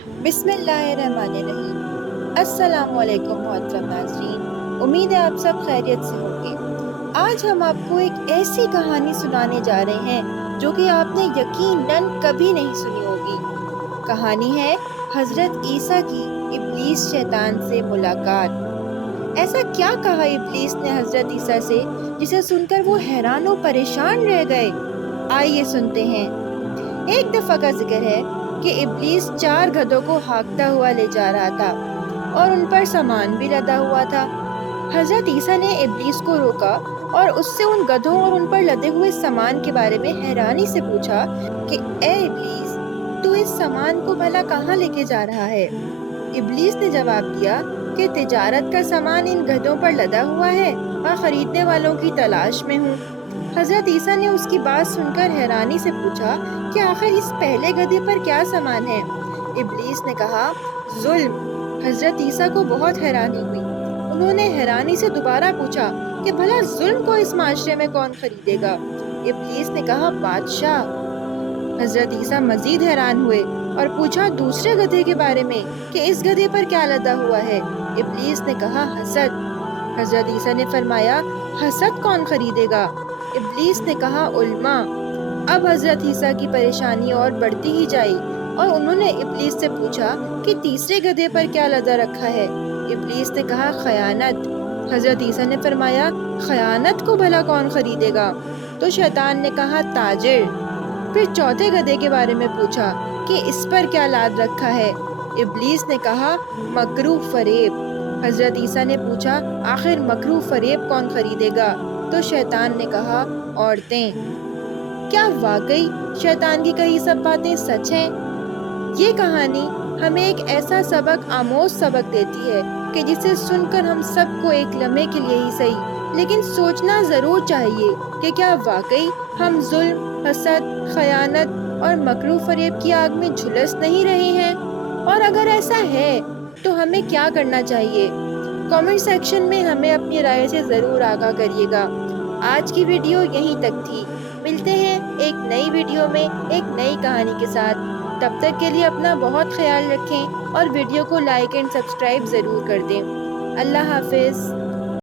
بسم اللہ الرحمن الرحیم۔ السلام علیکم محترم ناظرین، امید ہے آپ سب خیریت سے ہوں گے۔ آج ہم آپ کو ایک ایسی کہانی سنانے جا رہے ہیں جو کہ آپ نے یقیناً کبھی نہیں سنی ہوگی۔ کہانی ہے حضرت عیسیٰ کی ابلیس شیطان سے ملاقات۔ ایسا کیا کہا ابلیس نے حضرت عیسیٰ سے جسے سن کر وہ حیران و پریشان رہ گئے؟ آئیے سنتے ہیں۔ ایک دفعہ کا ذکر ہے کہ ابلیس 4 گدھوں کو ہانکتا ہوا لے جا رہا تھا اور ان پر سامان بھی لدا ہوا تھا۔ حضرت عیسیٰ نے ابلیس کو روکا اور اس سے ان گدھوں اور ان پر لدے ہوئے سامان کے بارے میں حیرانی سے پوچھا کہ اے ابلیس، تو اس سامان کو بھلا کہاں لے کے جا رہا ہے؟ ابلیس نے جواب دیا کہ تجارت کا سامان ان گدھوں پر لدا ہوا ہے اور خریدنے والوں کی تلاش میں ہوں۔ حضرت عیسیٰ نے اس کی بات سن کر حیرانی سے پوچھا کہ آخر اس پہلے گدھے پر کیا سامان ہے؟ ابلیس نے کہا، ظلم۔ حضرت عیسیٰ کو بہت حیرانی ہوئی۔ انہوں نے حیرانی سے دوبارہ پوچھا کہ بھلا ظلم کو اس معاشرے میں کون خریدے گا؟ ابلیس نے کہا، بادشاہ۔ حضرت عیسیٰ مزید حیران ہوئے اور پوچھا دوسرے گدھے کے بارے میں کہ اس گدھے پر کیا لدا ہوا ہے؟ ابلیس نے کہا، حسد۔ حضرت عیسیٰ نے فرمایا، حسد کون خریدے گا؟ ابلیس نے کہا، علماء۔ اب حضرت عیسیٰ کی پریشانی اور بڑھتی ہی جائی اور انہوں نے ابلیس سے پوچھا کہ تیسرے گدھے پر کیا لدا رکھا ہے؟ ابلیس نے کہا، خیانت۔ حضرت عیسیٰ نے فرمایا، خیانت کو بھلا کون خریدے گا؟ تو شیطان نے کہا، تاجر۔ پھر چوتھے گدھے کے بارے میں پوچھا کہ اس پر کیا لاد رکھا ہے؟ ابلیس نے کہا، مکرو فریب۔ حضرت عیسیٰ نے پوچھا، آخر مکرو فریب کون خریدے گا؟ تو شیطان نے کہا، عورتیں۔ کیا واقعی شیطان کی کہی سب باتیں سچ ہیں؟ یہ کہانی ہمیں ایک ایسا سبق آموز سبق دیتی ہے کہ جسے سن کر ہم سب کو ایک لمحے کے لیے ہی صحیح لیکن سوچنا ضرور چاہیے کہ کیا واقعی ہم ظلم، حسد، خیانت اور مکر و فریب کی آگ میں جھلس نہیں رہے ہیں؟ اور اگر ایسا ہے تو ہمیں کیا کرنا چاہیے؟ کامنٹ سیکشن میں ہمیں اپنی رائے سے ضرور آگاہ کریے گا۔ آج کی ویڈیو یہیں تک تھی۔ ملتے ہیں ایک نئی ویڈیو میں ایک نئی کہانی کے ساتھ۔ تب تک کے لیے اپنا بہت خیال رکھیں اور ویڈیو کو لائک اینڈ سبسکرائب ضرور کر دیں۔ اللہ حافظ۔